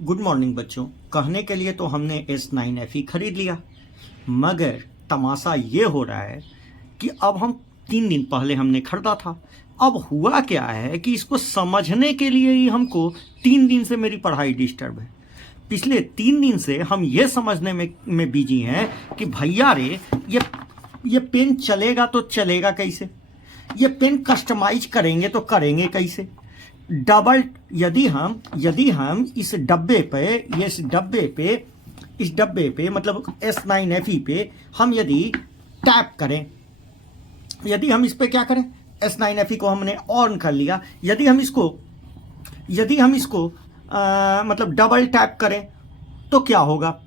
Good morning बच्चों। कहने के लिए तो हमने S9FE खरीद लिया, मगर तमाशा ये हो रहा है कि अब हम 3 दिन पहले हमने खरीदा था। अब हुआ क्या है कि इसको समझने के लिए ही हमको 3 दिन से मेरी पढ़ाई डिस्टर्ब है। पिछले 3 दिन से हम ये समझने में बिजी हैं कि भैया रे ये पेन चलेगा तो चलेगा कैसे, ये पेन कस्टमाइज करेंगे तो करेंगे कैसे। डबल यदि हम इस डब्बे पे मतलब S9FE पे हम यदि टैप करें, यदि हम इस पे क्या करें, S9FE को हमने ऑन कर लिया, यदि हम इसको मतलब डबल टैप करें तो क्या होगा।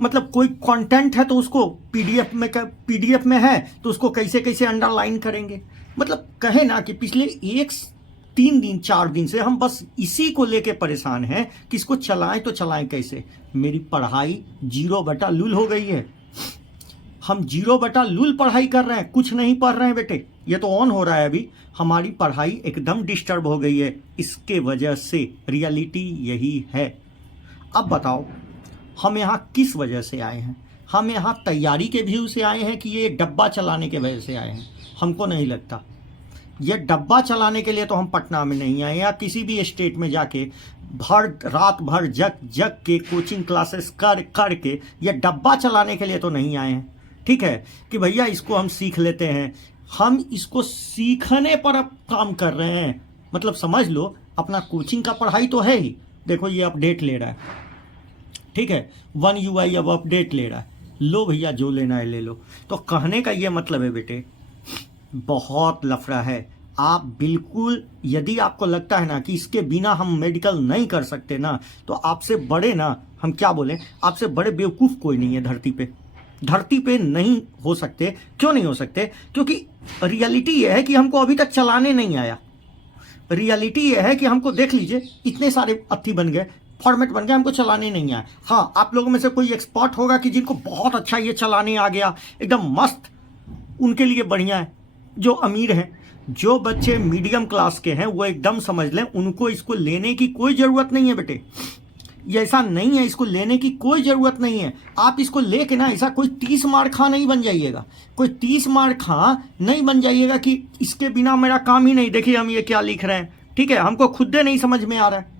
मतलब कोई कंटेंट है तो उसको पीडीएफ में है तो उसको कैसे कैसे अंडरलाइन करेंगे। मतलब कहे ना कि पिछले 3 दिन 4 दिन से हम बस इसी को लेके परेशान हैं कि इसको चलाएं तो चलाएं कैसे। मेरी पढ़ाई 0/लूल हो गई है। हम 0/लूल पढ़ाई कर रहे हैं, कुछ नहीं पढ़ रहे हैं बेटे। ये तो ऑन हो रहा है अभी। हमारी पढ़ाई एकदम डिस्टर्ब हो गई है इसके वजह से। रियलिटी यही है। अब बताओ हम यहाँ किस वजह से आए हैं। हम यहाँ तैयारी के व्यू से आए हैं कि ये डब्बा चलाने के वजह से आए हैं। हमको नहीं लगता। ये डब्बा चलाने के लिए तो हम पटना में नहीं आए, या किसी भी स्टेट में जाके रात भर जग के कोचिंग क्लासेस कर के ये डब्बा चलाने के लिए तो नहीं आए हैं। ठीक है कि भैया इसको हम सीख लेते हैं। हम इसको सीखने पर अब काम कर रहे हैं। मतलब समझ लो अपना कोचिंग का पढ़ाई तो है ही। देखो ये अपडेट ले रहा है, ठीक है, One UI अब अपडेट ले रहा है। लो भैया जो लेना है ले लो। तो कहने का ये मतलब है बेटे, बहुत लफड़ा है। आप बिल्कुल, यदि आपको लगता है ना कि इसके बिना हम मेडिकल नहीं कर सकते ना, तो आपसे बड़े ना, हम क्या बोलें, आपसे बड़े बेवकूफ़ कोई नहीं है धरती पे नहीं हो सकते। क्यों नहीं हो सकते? क्योंकि रियलिटी ये है कि हमको अभी तक चलाने नहीं आया। रियलिटी ये है कि हमको देख लीजिए इतने सारे अथी बन गए, फॉर्मेट बन गया, हमको चलाने नहीं आया। हाँ, आप लोगों में से कोई एक्सपर्ट होगा कि जिनको बहुत अच्छा ये चलाने आ गया, एकदम मस्त, उनके लिए बढ़िया है। जो अमीर हैं, जो बच्चे मीडियम क्लास के हैं, वो एकदम समझ लें, उनको इसको लेने की कोई ज़रूरत नहीं है बेटे। ये ऐसा नहीं है, इसको लेने की कोई ज़रूरत नहीं है। आप इसको लेके ना ऐसा कोई 30 मार खा नहीं बन जाइएगा। कोई 30 मार खा नहीं बन जाइएगा कि इसके बिना मेरा काम ही नहीं। देखिए हम ये क्या लिख रहे हैं, ठीक है, हमको खुद नहीं समझ में आ रहा है।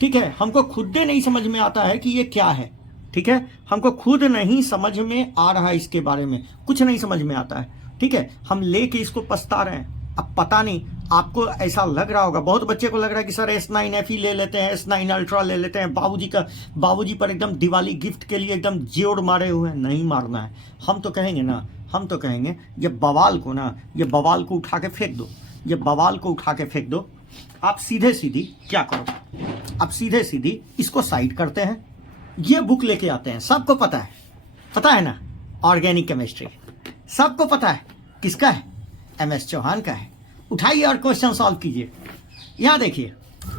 ठीक है, हमको खुद नहीं समझ में आता है कि ये क्या है। ठीक है, हमको खुद नहीं समझ में आ रहा है, इसके बारे में कुछ नहीं समझ में आता है। ठीक है, हम लेके इसको पछता रहे हैं। अब पता नहीं आपको ऐसा लग रहा होगा, बहुत बच्चे को लग रहा है कि सर S9FE ले लेते हैं, S9 अल्ट्रा ले लेते हैं, बाबूजी पर एकदम दिवाली गिफ्ट के लिए एकदम जोड़ मारे हुए हैं। नहीं मारना है। हम तो कहेंगे ये बवाल को उठा के फेंक दो। ये बवाल को उठा के फेंक दो। आप सीधे सीधी क्या करो, आप सीधे सीधी इसको साइड करते हैं, ये बुक लेके आते हैं। सबको पता है ना, ऑर्गेनिक केमिस्ट्री सबको पता है। किसका है? MS चौहान का है। उठाइए और क्वेश्चन सॉल्व कीजिए। यहाँ देखिए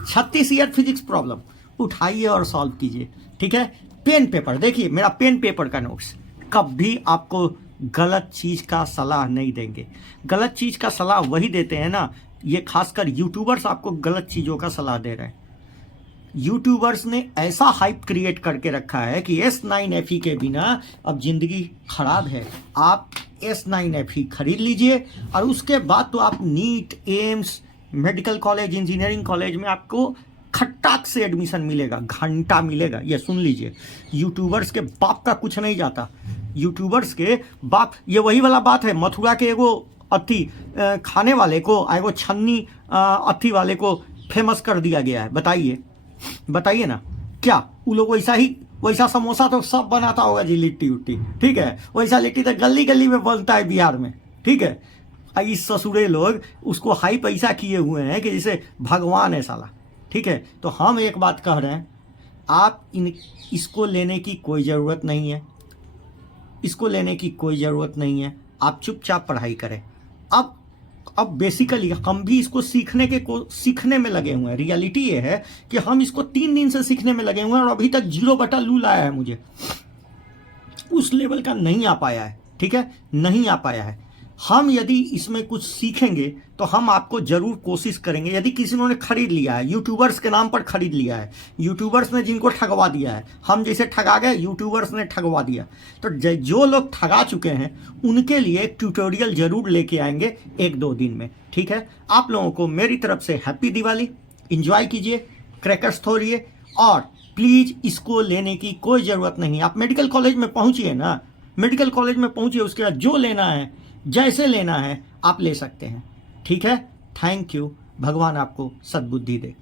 36 ईयर फिजिक्स प्रॉब्लम, उठाइए और सॉल्व कीजिए। ठीक है, पेन पेपर देखिए, मेरा पेन पेपर का नोट्स। कभी आपको गलत चीज़ का सलाह नहीं देंगे। गलत चीज़ का सलाह वही देते हैं ना, ये खासकर यूट्यूबर्स आपको गलत चीज़ों का सलाह दे रहे हैं। यूट्यूबर्स ने ऐसा हाइप क्रिएट करके रखा है कि S9FE के बिना अब जिंदगी खराब है। आप S9FE खरीद लीजिए और उसके बाद तो आप NEET, AIIMS, medical college, engineering college में आपको खट्टाक से एडमिशन मिलेगा, घंटा मिलेगा। ये सुन लीजिए, यूट्यूबर्स के बाप का कुछ नहीं जाता। यूट्यूबर्स के बाप, ये वही वाला बात है, मथुरा के एगो अथी खाने वाले को, एगो छन्नी अथी वाले को फेमस कर दिया गया है। बताइए ना, क्या वो लोग वैसा समोसा तो सब बनाता होगा जी, लिट्टी उट्टी, ठीक है, वैसा लिट्टी तो गली गली में बनता है बिहार में। ठीक है, इस ससुरे लोग उसको हाई पैसा किए हुए हैं कि जैसे भगवान है साला। ठीक है, तो हम एक बात कह रहे हैं, आप इसको लेने की कोई ज़रूरत नहीं है। इसको लेने की कोई ज़रूरत नहीं है। आप चुपचाप पढ़ाई करें। अब बेसिकली हम भी इसको सीखने में लगे हुए हैं। रियलिटी ये है कि हम इसको 3 दिन से सीखने में लगे हुए हैं और अभी तक 0/लूल आया है। मुझे उस लेवल का नहीं आ पाया है। ठीक है, नहीं आ पाया है। हम यदि इसमें कुछ सीखेंगे तो हम आपको जरूर कोशिश करेंगे। यदि किसी ने खरीद लिया है, यूट्यूबर्स के नाम पर खरीद लिया है, यूट्यूबर्स ने जिनको ठगवा दिया है, हम जैसे ठगा गए, यूट्यूबर्स ने ठगवा दिया, तो जो लोग ठगा चुके हैं उनके लिए एक ट्यूटोरियल जरूर लेके आएंगे 1-2 दिन में। ठीक है, आप लोगों को मेरी तरफ से हैप्पी दिवाली, इंजॉय कीजिए, क्रैकर्स तोड़िए, और प्लीज़ इसको लेने की कोई ज़रूरत नहीं। आप मेडिकल कॉलेज में पहुंचिए ना, मेडिकल कॉलेज में पहुंचिए, उसके बाद जो लेना है, जैसे लेना है आप ले सकते हैं। ठीक है, थैंक यू, भगवान आपको सद्बुद्धि दे।